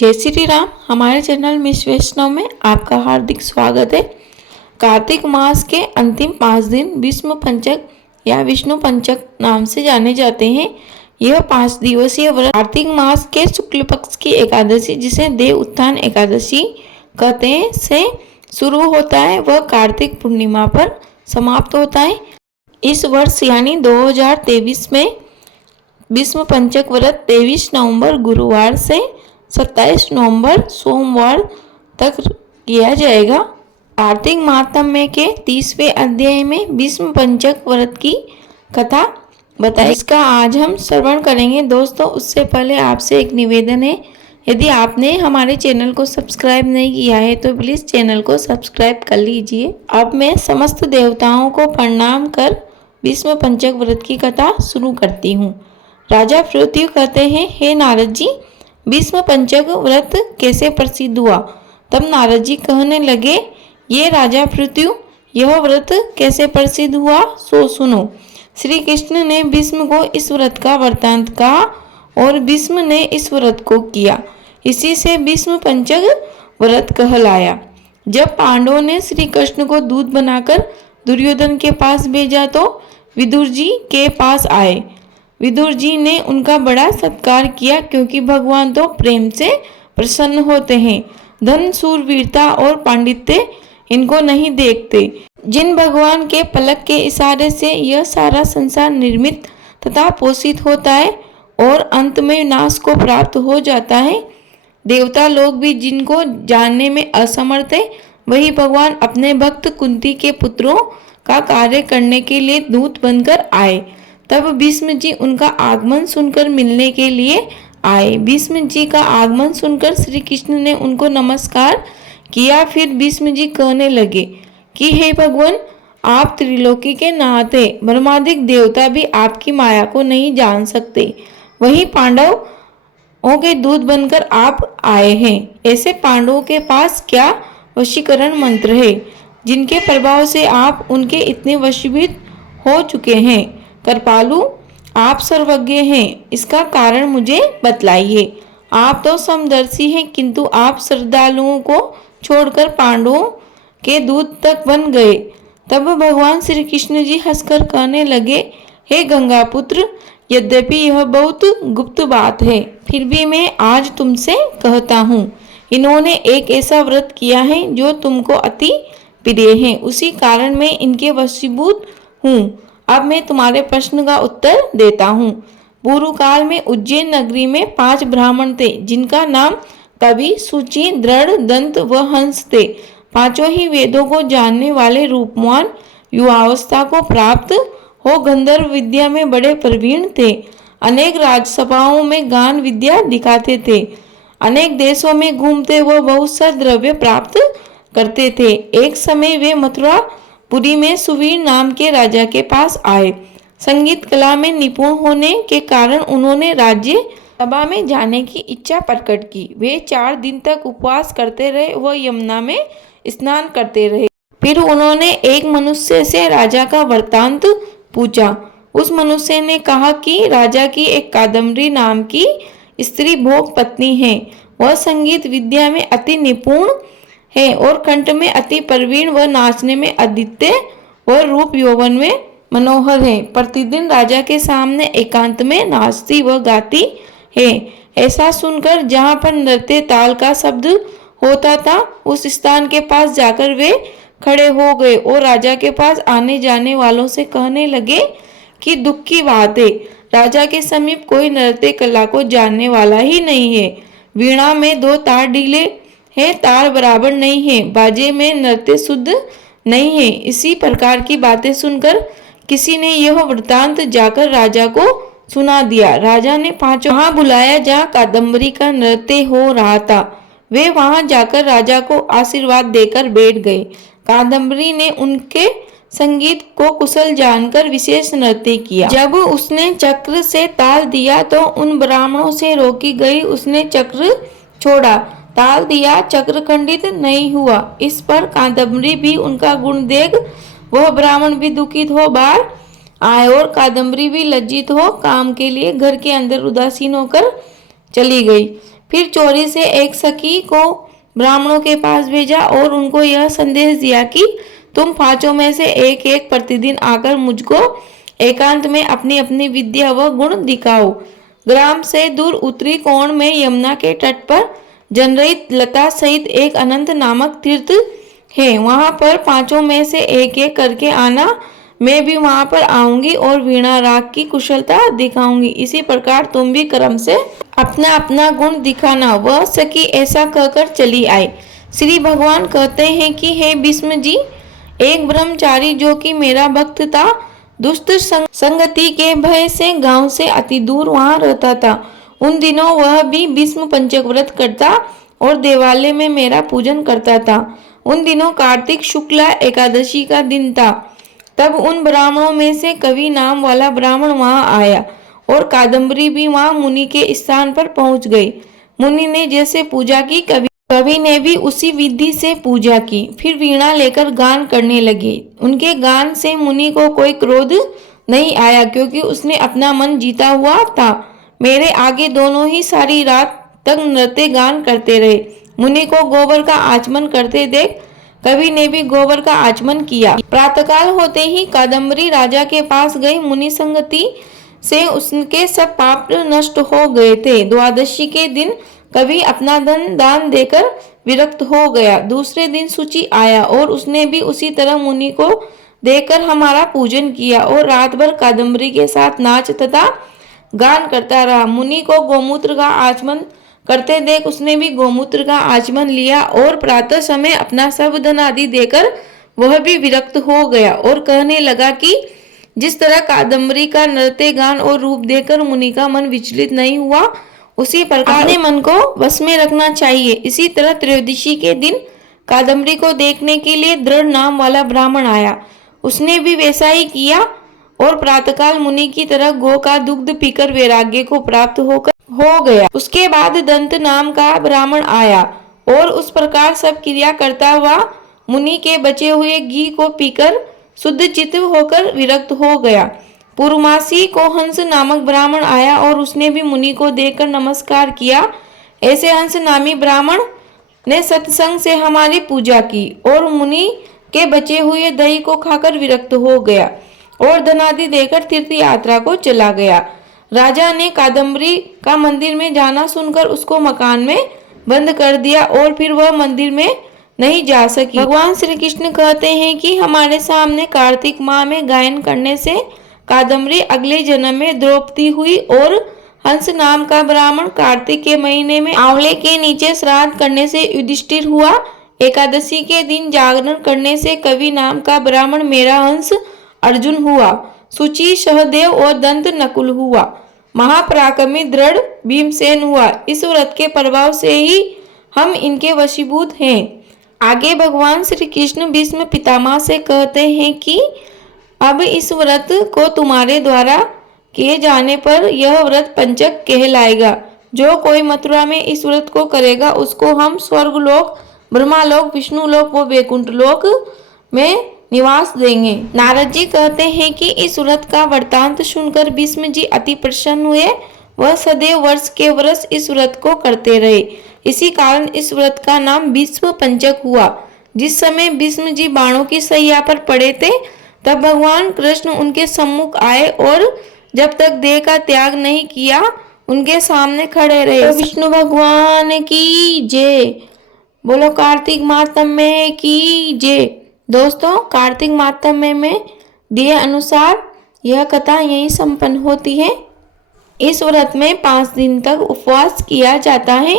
जय श्री राम। हमारे channel miss वैष्णव में आपका हार्दिक स्वागत है। कार्तिक मास के अंतिम 5 दिन विष्णु पंचक या विष्णु पंचक नाम से जाने जाते हैं। यह 5 दिवसीय व्रत कार्तिक मास के शुक्ल पक्ष की एकादशी, जिसे देव उत्थान एकादशी कहते हैं, से शुरू होता है। वह कार्तिक पूर्णिमा पर समाप्त होता है। इस वर्ष यानी 2023 में विष्णु पंचक व्रत 23 नवंबर गुरुवार से 27 नवंबर सोमवार तक किया जाएगा। कार्तिक महात्म्य के 30वें अध्याय में विष्णु पंचक व्रत की कथा बताई, इसका आज हम श्रवण करेंगे। दोस्तों, उससे पहले आपसे एक निवेदन है, यदि आपने हमारे चैनल को सब्सक्राइब नहीं किया है तो प्लीज़ चैनल को सब्सक्राइब कर लीजिए। अब मैं समस्त देवताओं को प्रणाम कर विष्णु पंचक व्रत की कथा शुरू करती हूँ। राजा पृथ्वी कहते हैं, हे नारद जी, विष्णु पंचक व्रत कैसे प्रसिद्ध हुआ? तब नारद जी कहने लगे, ये राजा पृथ्वी, यह व्रत कैसे प्रसिद्ध हुआ सो सुनो। श्री कृष्ण ने भीष्म को इस व्रत का वृत्तांत कहा और भीष्म ने इस व्रत को किया। इसी से विष्णु पंचक व्रत कहलाया। जब पांडवों ने श्री कृष्ण को दूध बनाकर दुर्योधन के पास भेजा तो विदुर जी के पास आए। विदुर जी ने उनका बड़ा सत्कार किया, क्योंकि भगवान तो प्रेम से प्रसन्न होते हैं। धन, शूरवीरता और पांडित्य इनको नहीं देखते। जिन भगवान के पलक के इशारे से यह सारा संसार निर्मित तथा पोषित होता है और अंत में नाश को प्राप्त हो जाता है। देवता लोग भी जिनको जानने में असमर्थ है, वही भगवान अपने भक्त कुंती के पुत्रों का कार्य करने के लिए दूत बनकर आए। तब भीष्म जी उनका आगमन सुनकर मिलने के लिए आए। भीष्म जी का आगमन सुनकर श्री कृष्ण ने उनको नमस्कार किया। फिर भीष्म जी कहने लगे कि हे भगवान, आप त्रिलोकी के नाथ हैं। ब्रह्मादिक देवता भी आपकी माया को नहीं जान सकते। वही पांडवों के दूत बनकर आप आए हैं। ऐसे पांडवों के पास क्या वशीकरण मंत्र है, जिनके प्रभाव से आप उनके इतने वशीभूत हो चुके हैं? कृपालु, आप सर्वज्ञ हैं, इसका कारण मुझे बतलाइए। आप तो समदर्शी हैं, किंतु आप श्रद्धालुओं को छोड़कर पांडवों के दूत तक बन गए। तब भगवान श्री कृष्ण जी हंसकर कहने लगे, हे गंगा पुत्र, यद्यपि यह बहुत गुप्त बात है, फिर भी मैं आज तुमसे कहता हूँ। इन्होंने एक ऐसा व्रत किया है जो तुमको अति प्रिय है, उसी कारण मैं इनके वशीभूत हूँ। अब मैं तुम्हारे प्रश्न का उत्तर देता हूँ। पूर्व काल में उज्जैन नगरी में 5 ब्राह्मण थे, जिनका नाम कवि, सूची, दृढ़, दंत व हंस थे। पांचों ही वेदों को जानने वाले रूपवान, युवावस्था को प्राप्त हो गंधर्व विद्या में बड़े प्रवीण थे। अनेक राजसभाओं में गान विद्या दिखाते थे। अनेक देशों में घूमते वो बहुत सा द्रव्य प्राप्त करते थे। एक समय वे मथुरा पुरी में सुवीर नाम के राजा के पास आए। संगीत कला में निपुण होने के कारण उन्होंने राज्य सभा में जाने की इच्छा प्रकट की। वे 4 दिन तक उपवास करते रहे व यमुना में स्नान करते रहे। फिर उन्होंने एक मनुष्य से राजा का वृत्तांत पूछा। उस मनुष्य ने कहा कि राजा की एक कादम्बरी नाम की स्त्री भोग पत्नी है। वह संगीत विद्या में अति निपुण है और कंठ में अति प्रवीण व नाचने में अद्वितीय व रूप यौवन में मनोहर है। प्रतिदिन राजा के सामने एकांत में नाचती व गाती है। ऐसा सुनकर जहाँ पर नृत्य ताल का शब्द होता था, उस स्थान के पास जाकर वे खड़े हो गए और राजा के पास आने जाने वालों से कहने लगे कि दुख की बात है, राजा के समीप कोई नृत्य कला को जानने वाला ही नहीं है। वीणा में 2 तार ढीले है, तार बराबर नहीं है, बाजे में नृत्य शुद्ध नहीं है। इसी प्रकार की बातें सुनकर किसी ने यह वृत्तांत जाकर राजा को सुना दिया। राजा ने 5 वहां बुलाया जहाँ कादम्बरी का नृत्य हो रहा था। वे वहां जाकर राजा को आशीर्वाद देकर बैठ गए। कादम्बरी ने उनके संगीत को कुशल जानकर विशेष नृत्य किया। जब उसने चक्र से ताल दिया तो उन ब्राह्मणों से रोकी गई। उसने चक्र छोड़ा, ताल दिया, चक्र खंडित नहीं हुआ। इस पर कादम्बरी भी उनका गुण देख वह ब्राह्मण भी दुखित हो बाहर आए और कादम्बरी भी लज्जित हो काम के लिए घर के अंदर उदासीन होकर चली गई। फिर चोरी से एक सखी को ब्राह्मणों के पास भेजा और उनको यह संदेश दिया कि तुम पांचों में से एक एक प्रतिदिन आकर मुझको एकांत में अपनी अपनी विद्या व गुण दिखाओ। ग्राम से दूर उत्तरी कोण में यमुना के तट पर जनरहित लता सहित एक अनंत नामक तीर्थ है। वहां पर पांचों में से एक एक करके आना। मैं भी वहां पर आऊंगी और वीणा राग की कुशलता दिखाऊंगी। इसी प्रकार तुम भी क्रम से अपना अपना गुण दिखाना। वह सखी ऐसा कहकर चली आई। श्री भगवान कहते हैं कि हे भीष्म जी, एक ब्रह्मचारी जो कि मेरा भक्त था, दुष्ट संगति के भय से गांव से अति दूर वहां रहता था। उन दिनों वह भी भीष्म पंचक व्रत करता और देवालय में मेरा पूजन करता था। उन दिनों कार्तिक शुक्ला एकादशी का दिन था। तब उन ब्राह्मणों में से कवि नाम वाला ब्राह्मण वहां आया और कादम्बरी भी वहां मुनि के स्थान पर पहुंच गई। मुनि ने जैसे पूजा की, कवि ने भी उसी विधि से पूजा की। फिर वीणा लेकर गान करने लगे। उनके गान से मुनि को कोई क्रोध नहीं आया, क्योंकि उसने अपना मन जीता हुआ था। मेरे आगे दोनों ही सारी रात तक नृत्य गान करते रहे। मुनि को गोबर का आचमन करते देख कवि ने भी गोबर का आचमन किया। प्रातःकाल होते ही कादम्बरी राजा के पास गई। मुनि संगति से उसके सब पाप नष्ट हो गए थे। द्वादशी के दिन कवि अपना धन दान देकर विरक्त हो गया। दूसरे दिन सूची आया और उसने भी उसी तरह मुनि को देकर हमारा पूजन किया और रात भर कादम्बरी के साथ नाच तथा गान करता रहा। मुनि को गोमूत्र का आचमन करते देख उसने भी गोमूत्र का आचमन लिया और प्रातः समय अपना सब धन आदि देकर वह भी विरक्त हो गया और कहने लगा कि जिस तरह कादम्बरी का नृत्य गान और रूप देकर मुनि का मन विचलित नहीं हुआ, उसी प्रकार अपने मन को वश में रखना चाहिए। इसी तरह त्रयोदशी के दिन कादम्बरी को देखने के लिए दृढ़ नाम वाला ब्राह्मण आया। उसने भी वैसा ही किया और प्रातःकाल मुनि की तरह गो का दुग्ध पीकर वैराग्य को प्राप्त हो गया। उसके बाद दंत नाम का ब्राह्मण आया और उस प्रकार सब क्रिया करता हुआ मुनि के बचे हुए घी को पीकर शुद्ध चित्त होकर विरक्त हो गया। पूर्वमासी को हंस नामक ब्राह्मण आया और उसने भी मुनि को देखकर नमस्कार किया। ऐसे हंस नामी ब्राह्मण ने सत्संग से हमारी पूजा की और मुनि के बचे हुए दही को खाकर विरक्त हो गया और धनादि देकर तीर्थ यात्रा को चला गया। राजा ने कादम्बरी का मंदिर में जाना सुनकर उसको मकान में बंद कर दिया और फिर वह मंदिर में नहीं जा सकी। भगवान श्री कृष्ण कहते हैं कि हमारे सामने कार्तिक माह में गायन करने से कादम्बरी अगले जन्म में द्रौपदी हुई और हंस नाम का ब्राह्मण कार्तिक के महीने में आंवले के नीचे श्राद्ध करने से युधिष्ठिर हुआ। एकादशी के दिन जागरण करने से कवि नाम का ब्राह्मण मेरा हंस अर्जुन हुआ। सूची सहदेव और दंत नकुल हुआ। महापराक्रमी दृढ़ भीमसेन हुआ। इस व्रत के प्रभाव से ही हम इनके वशीभूत हैं। आगे भगवान श्री कृष्ण भीष्म पितामह से कहते हैं कि अब इस व्रत को तुम्हारे द्वारा किए जाने पर यह व्रत पंचक कहलाएगा। जो कोई मथुरा में इस व्रत को करेगा उसको हम स्वर्गलोक, ब्रह्मालोक, विष्णुलोक व वैकुंठ लोक में निवास देंगे। नारद जी कहते हैं कि इस व्रत का वृतांत सुनकर भीष्म जी अति प्रसन्न हुए। वह सदैव वर्ष के वर्ष इस व्रत को करते रहे। इसी कारण इस व्रत का नाम भीष्म पंचक हुआ। जिस समय भीष्म जी बाणों की सैया पर पड़े थे तब भगवान कृष्ण उनके सम्मुख आए और जब तक देह का त्याग नहीं किया उनके सामने खड़े रहे। तो विष्णु भगवान की जय। बोलो कार्तिक मातम्य की जय। दोस्तों, कार्तिक मातम्य में दिए अनुसार यह कथा यहीं संपन्न होती है। इस व्रत में 5 दिन तक उपवास किया जाता है।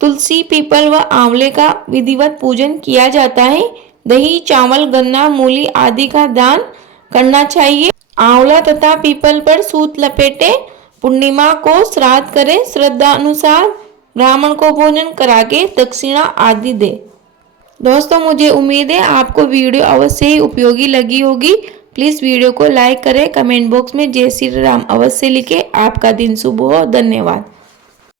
तुलसी, पीपल व आंवले का विधिवत पूजन किया जाता है। दही, चावल, गन्ना, मूली आदि का दान करना चाहिए। आंवला तथा पीपल पर सूत लपेटे। पूर्णिमा को श्राद्ध करें। श्रद्धा अनुसार ब्राह्मण को भोजन करा के दक्षिणा आदि दे। दोस्तों, मुझे उम्मीद है आपको वीडियो अवश्य ही उपयोगी लगी होगी। प्लीज़ वीडियो को लाइक करें, कमेंट बॉक्स में जय श्री राम अवश्य लिखें। आपका दिन शुभ हो। धन्यवाद।